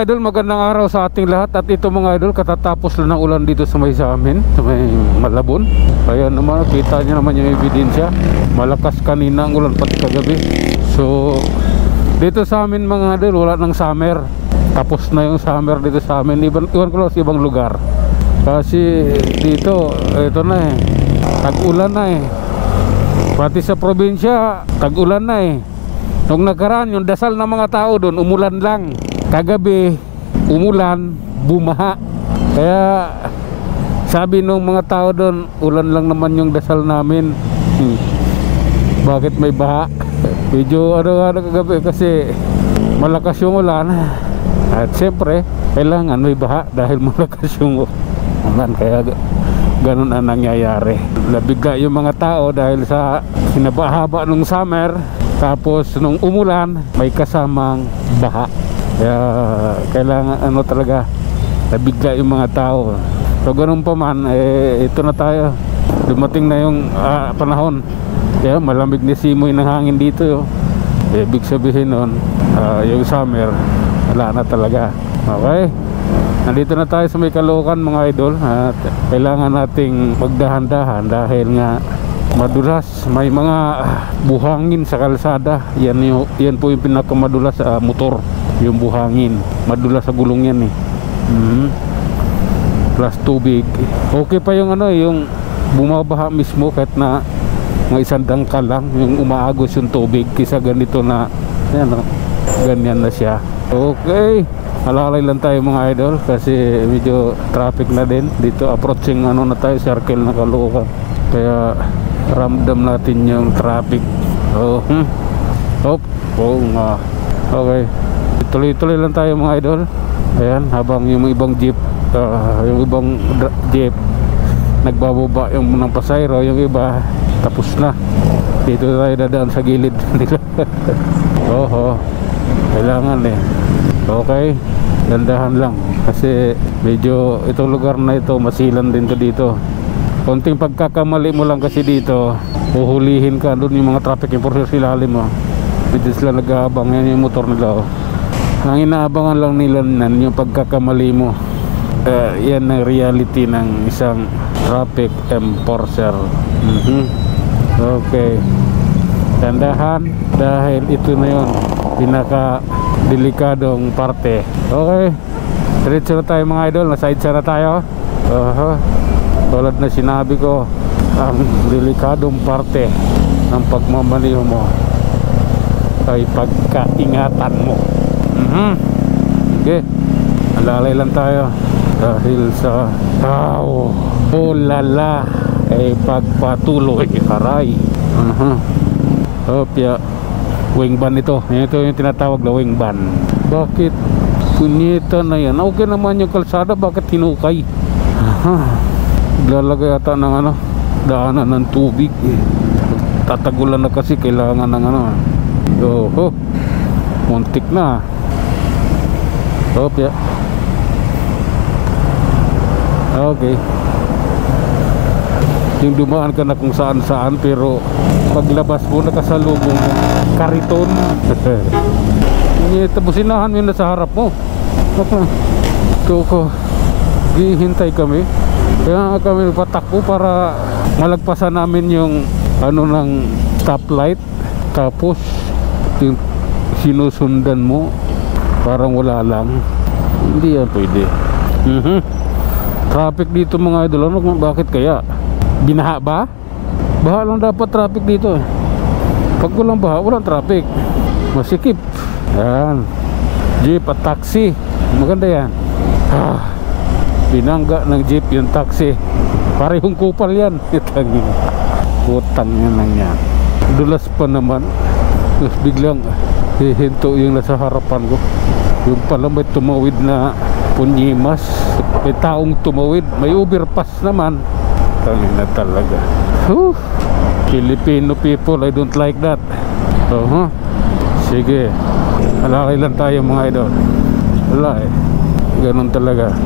mga idol, magandang araw sa ating lahat. At ito mga idol, katatapos lang ng ulan dito sa may sa amin, sa may Malabon. Kaya naman, kita nyo naman yung ebidensya. Malakas kanina ang ulan pati kagabi. So dito sa amin mga idol, wala ng summer. Tapos na yung summer dito sa amin. Iwan ko lang sa ibang lugar. Kasi dito, ito na eh, tag-ulan na eh. Pati sa probinsya, tag-ulan na eh. Nung nakaraan, yung dasal ng mga tao doon, umulan lang. Kagabi, umulan, bumaha. Kaya sabi nung mga tao doon, ulan lang naman yung dasal namin. Bakit may baha? Medyo ano kagabi kasi malakas yung ulan. At siyempre, kailangan may baha dahil malakas yung ulan. Kaya ganun ang nangyayari. Nabigla yung mga tao dahil sa sinabahaba nung summer. Tapos nung umulan, may kasamang baha. Kaya kailangan ano talaga, nabigla yung mga tao. So ganun pa man, ito na tayo. Dumating na yung panahon. Kaya malamig na simoy ng hangin dito. Ibig sabihin nun, yung summer, wala na talaga. Okay? Nandito na tayo sa may Caloocan mga idol. At kailangan nating magdahan-dahan dahil nga madulas, may mga buhangin sa kalsada. Yan po yung pinakamadulas sa motor, yung buhangin. Madulas sa gulong yan eh. Plus tubig. Okay pa yung ano, yung bumabaha mismo kahit na mga isang dangkal lang, yung umaagos yung tubig. Kisa ganito na yan, ganyan na siya. Okay, alalay lang tayo mga idol kasi medyo traffic na din dito. Approaching ano na tayo, circle na Caloocan. Kaya ramdam natin yung traffic. Okay, tuloy-tuloy lang tayo mga idol. Ayan, habang yung ibang jeep nagbababa yung ng pasayro, yung iba tapos na. Dito tayo dadaan sa gilid nila. Kailangan eh. Okay, dandahan lang kasi medyo itong lugar na ito masilan din to dito. Konting pagkakamali mo lang kasi dito, uhulihin ka. Doon yung mga traffic enforcer sila ilalim mo. Dito sila nag-aabang. Yan yung motor nila. Ang inaabangan lang nila nan yung pagkakamali mo. Yan ang reality ng isang traffic enforcer. Okay, tandahan dahil ito na yun, pinaka delikadong parte. Okay, diretso na tayo mga idol. Nasa side na tayo. Tulad na sinabi ko, ang delikadong parte ng pagmamaliho mo ay pagkaingatan mo. Okay, alalay lang tayo dahil sa tao lala ay pagpatuloy haray. Opya, wing ban ito. Ito yung tinatawag na wing ban. Bakit kunyeta na yan? Okay naman yung kalsada, bakit hinukay? Lalagay ata ng ano, daanan ng tubig. Tatagulan na kasi, kailangan ng ano. Muntik na. Opya. Okay. Yung dumaan ka na kung saan-saan, pero paglabas mo nakasalubong mo kariton. Businahan mo na sa harap mo. Ko hihintay kami. Kaya kami patakbo para malagpasan namin yung ano ng stoplight. Tapos yung sinusundan mo parang wala lang. Hindi yan pwede. Traffic dito mga idol. Bakit kaya? Binaha ba? Baha lang dapat traffic dito. Pag walang baha, walang traffic. Masikip. Yan, jeep at taxi, maganda yan. Binangga ng jeep yung taxi, parehong kupal yan. Utang yan lang yan. Dulas pa naman. Tapos biglang hihinto yung nasa harapan ko. Yung pala may tumawid na punyimas. May taong tumawid. May overpass naman. Tangin na talaga. Filipino people, I don't like that. Sige, alalay lang tayo mga idol. Wala eh, ganun talaga.